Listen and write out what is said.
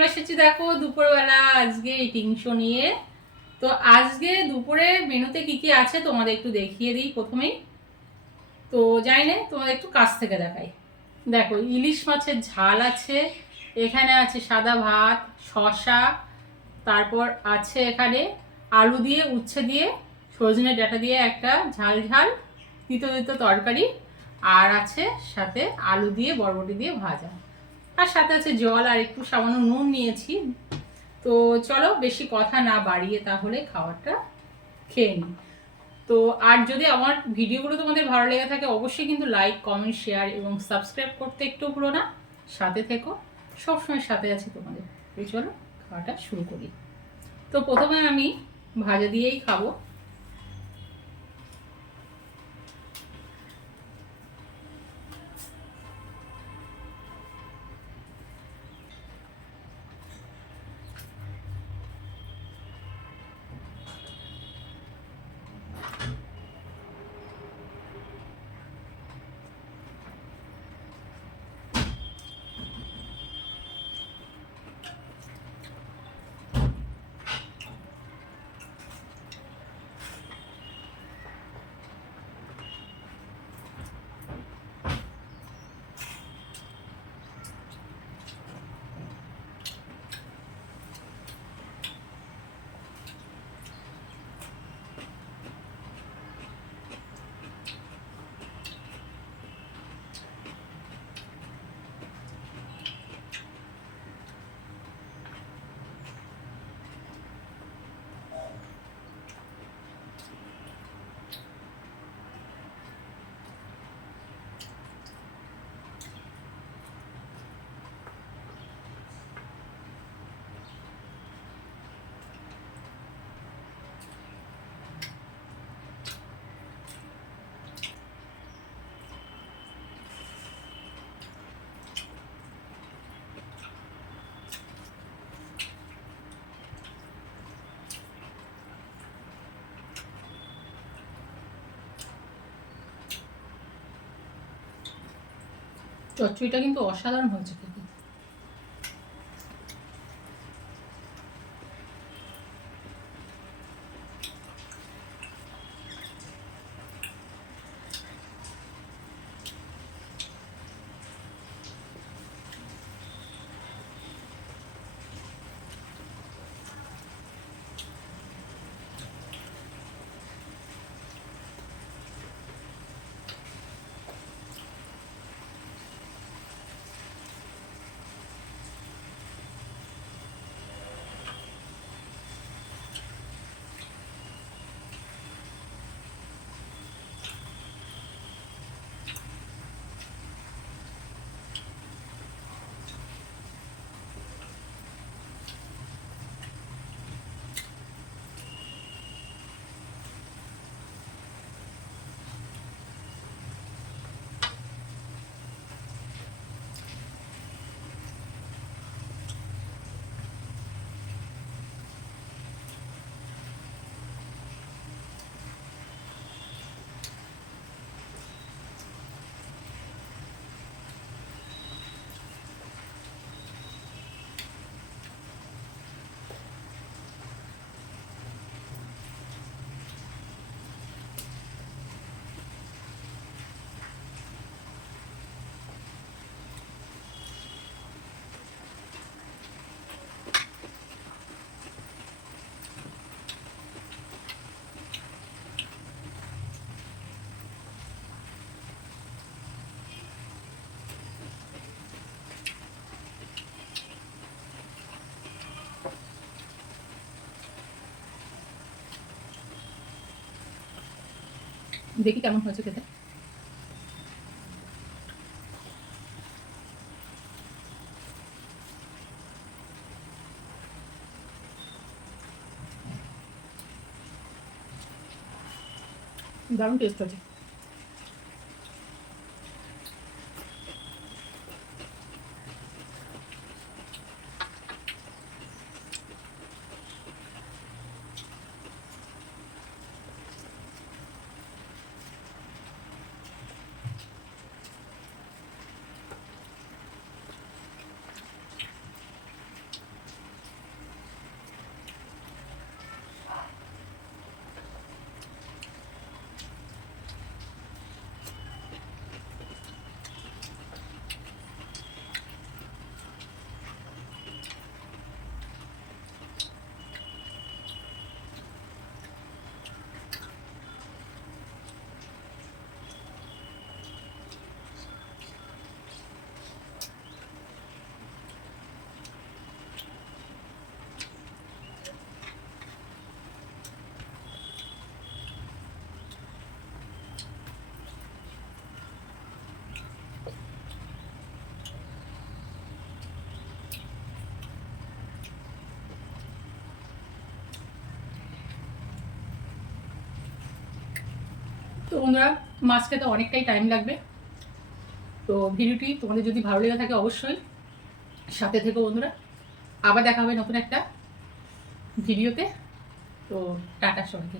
চলে এসেছি দেখো দুপুরবেলা আজকে ইটিং শো নিয়ে। তো আজকে দুপুরে মেনুতে কি কি আছে তোমাদের একটু দেখিয়ে দিই প্রথমেই। তো জানি না, তোমাদের একটু কাছ থেকে দেখাই। দেখো, ইলিশ মাছের ঝাল আছে, এখানে আছে সাদা ভাত, শসা, তারপর আছে এখানে আলু দিয়ে উচ্ছে দিয়ে সজনে ডাঁটা দিয়ে একটা ঝাল ঝাল তিতো তিতো তরকারি, আর আছে সাথে আলু দিয়ে বরবটি দিয়ে ভাজা, আর সাথে আছে জল আর একটু সামান্য নুন নিয়েছি। তো চলো বেশি কথা না বাড়িয়ে তাহলে খাবারটা খেয়ে নিই। তো আর যদি আমার ভিডিওগুলো তোমাদের ভালো লেগে থাকে অবশ্যই কিন্তু লাইক কমেন্ট শেয়ার এবং সাবস্ক্রাইব করতে একটু ভুলো না। সাথে থেকো, সবসময় সাথে আছি তোমাদের। তো চলো খাওয়াটা শুরু করি। তো প্রথমে আমি ভাজা দিয়েই খাবো। চচ্চড়িটা কিন্তু অসাধারণ হয়েছে খেতে। দেখি কেমন হয়েছে খেতে। দারুণ টেস্ট হয়েছে। তো বন্ধুরা, মাছ খেতে অনেকটাই টাইম লাগবে। তো ভিডিওটি তোমাদের যদি ভালো লেগে থাকে অবশ্যই সাথে থেকো বন্ধুরা। আবার দেখা হবে নতুন একটা ভিডিওতে। তো টাটা সবাইকে।